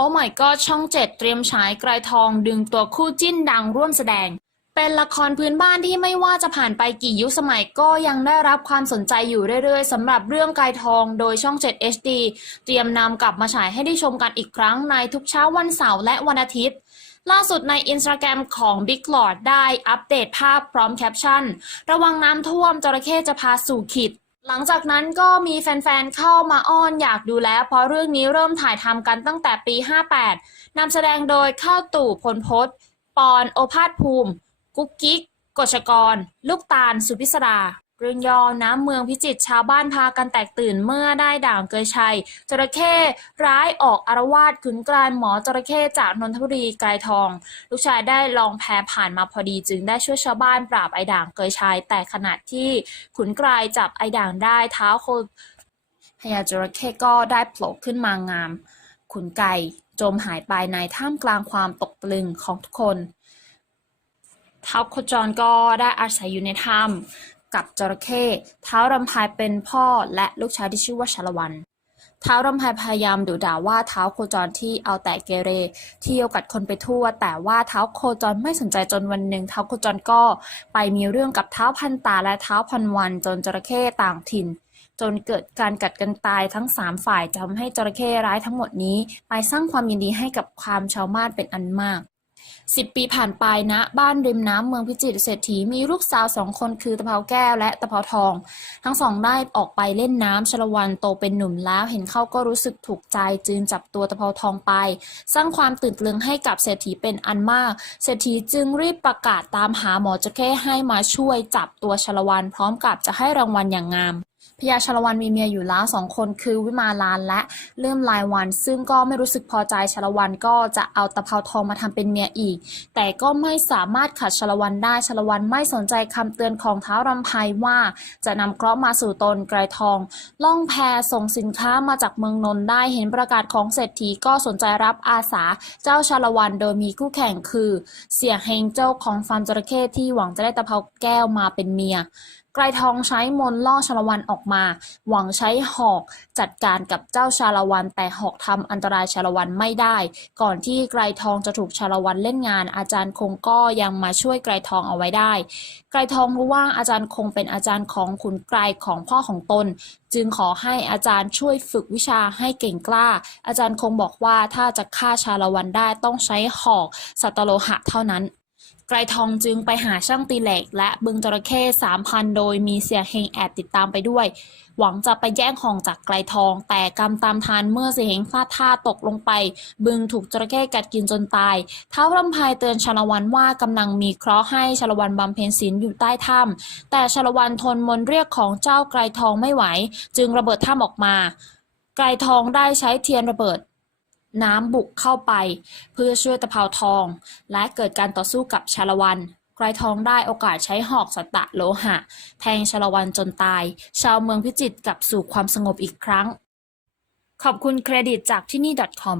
โอ้ my god ช่องเจ็ดเตรียมฉายไกรทองดึงตัวคู่จิ้นดังร่วมแสดง เป็นละครพื้นบ้านที่ไม่ว่าจะผ่านไปกี่ยุคสมัยก็ยังได้รับความสนใจอยู่เรื่อยๆสำหรับเรื่องไกรทองโดยช่อง 7 HD เตรียมนำกลับมาฉายให้ได้ชมกันอีกครั้งในทุกเช้าวันเสาร์และวันอาทิตย์ล่าสุดในอินสตาแกรมของ Big Lord ได้อัปเดตภาพพร้อมแคปชั่น ระวังน้ำท่วมจระเข้จะพาสู่ขิด หลังจากนั้นก็มีแฟนๆ เข้ามาอ้อนอยากดูแล้วเพราะเรื่องนี้เริ่มถ่ายทำกันตั้งแต่ปี 58 นำแสดงโดยข้าวตู่พลพศปอน โอภาสภูมิ กุ๊กกิ๊กกฎชกร ลูกตาล สุพิศรา เรือนยอน้ำเมืองพิจิตรชาวบ้านพากันแตกตื่นเมื่อได้ด่างเกยชัย จระเข้ร้ายออกอารวาสขุนกลายหมอจระเข้จากนนทบุรีกลทอง ลูกชายได้ลองแพผ่านมาพอดีจึงได้ช่วยชาวบ้านปราบไอด่างเกยชัย แต่ขณะที่ขุนกลายจับไอด่างได้เท้าโคพญาจระเข้ก็ได้โผล่ขึ้นมางาม ขุนไก่จมหายไปในท่ามกลางความตกตะลึงของทุกคนเท้าโคจรก็ได้อาศัยอยู่ในถ้ำ กับจระเข้เท้ารำพายเป็นพ่อและลูกชายที่ชื่อว่าชาละวันเท้ารำพายพยายามดุด่าว่าเท้าโคจรที่เอาแต่เกเร เที่ยวกัดคนไปทั่ว แต่ว่าเท้าโคจรไม่สนใจจนวันหนึ่งเท้าโคจรก็ไปมีเรื่องกับเท้าพันตาและเท้าพันวันจนจระเข้ต่างถิ่น จนเกิดการกัดกันตายทั้งสามฝ่ายทำให้จระเข้ร้ายทั้งหมดนี้ ไปสร้างความยินดีให้กับความชาวบ้านเป็นอันมาก สิบปีผ่านไปณบ้านริมน้ำเมืองพิจิตรเศรษฐีมีลูกสาวสองคนคือตะเภาแก้วและตะเภาทอง ทั้งสองได้ออกไปเล่นน้ำชลวันโตเป็นหนุ่มแล้วเห็นเข้าก็รู้สึกถูกใจจึงจับตัวตะเภาทองไป สร้างความตื่นตระหนึงให้กับเศรษฐีเป็นอันมาก เศรษฐีจึงรีบประกาศตามหาหมอจระเข้ให้มาช่วยจับตัวชลวันพร้อมกับจะให้รางวัลอย่างงาม พญาชาละวันมีเมียอยู่แล้วสองคนคือวิมาลานและเลื่มลายวัน ซึ่งก็ไม่รู้สึกพอใจชาละวันก็จะเอาตะเภาทองมาทำเป็นเมียอีก แต่ก็ไม่สามารถขัดชาละวันได้ชาละวันไม่สนใจคำเตือนของเท้ารำไพว่า จะนำเคราะห์มาสู่ตนไกรทอง ล่องแพส่งสินค้ามาจากเมืองนนท์ได้เห็นประกาศของเศรษฐีก็สนใจรับอาสาเจ้าชาละวันโดยมีคู่แข่งคือ เสี่ยเฮงเจ้าของฟาร์มจระเข้ที่หวังจะได้ตะเภาแก้วมาเป็นเมียไกรทองใช้มนล่อชาละวันออกมา หวังใช้หอกจัดการกับเจ้าชาละวัน แต่หอกทำอันตรายชาละวันไม่ได้ ก่อนที่ไกรทองจะถูกชาละวันเล่นงาน อาจารย์คงก็ยังมาช่วยไกรทองเอาไว้ได้ ไกรทองรู้ว่าอาจารย์คงเป็นอาจารย์ของขุนไกรของพ่อของตน จึงขอให้อาจารย์ช่วยฝึกวิชาให้เก่งกล้า อาจารย์คงบอกว่าถ้าจะฆ่าชาละวันได้ต้องใช้หอกสัตโลหะเท่านั้น ไกรทองจึงไปหาช่างตีเหล็ก และบึงจระเข้สามพันโดยมีเสียเฮงแอบติดตามไปด้วย หวังจะไปแย่งของจากไกรทอง แต่กรรมตามทันเมื่อเสียเฮงพลาดท่าตกลงไป บึงถูกจระเข้กัดกินจนตายเท้ารำพายเตือนชาละวันว่ากำลังมีเคราะห์ให้ชาละวันบำเพ็ญศีลอยู่ใต้ถ้ำแต่ชาละวันทนมนเรียกของเจ้าไกรทองไม่ไหว จึงระเบิดถ้ำออกมาไกรทองได้ใช้เทียนระเบิด น้ำบุกเข้าไป เพื่อช่วยตะเภาทอง และเกิดการต่อสู้กับชาละวันไกรทองได้โอกาสใช้หอกสตะโลหะ แทงชาละวันจนตาย ชาวเมืองพิจิตรกลับสู่ความสงบอีกครั้ง ขอบคุณเครดิตจากที่นี่ .com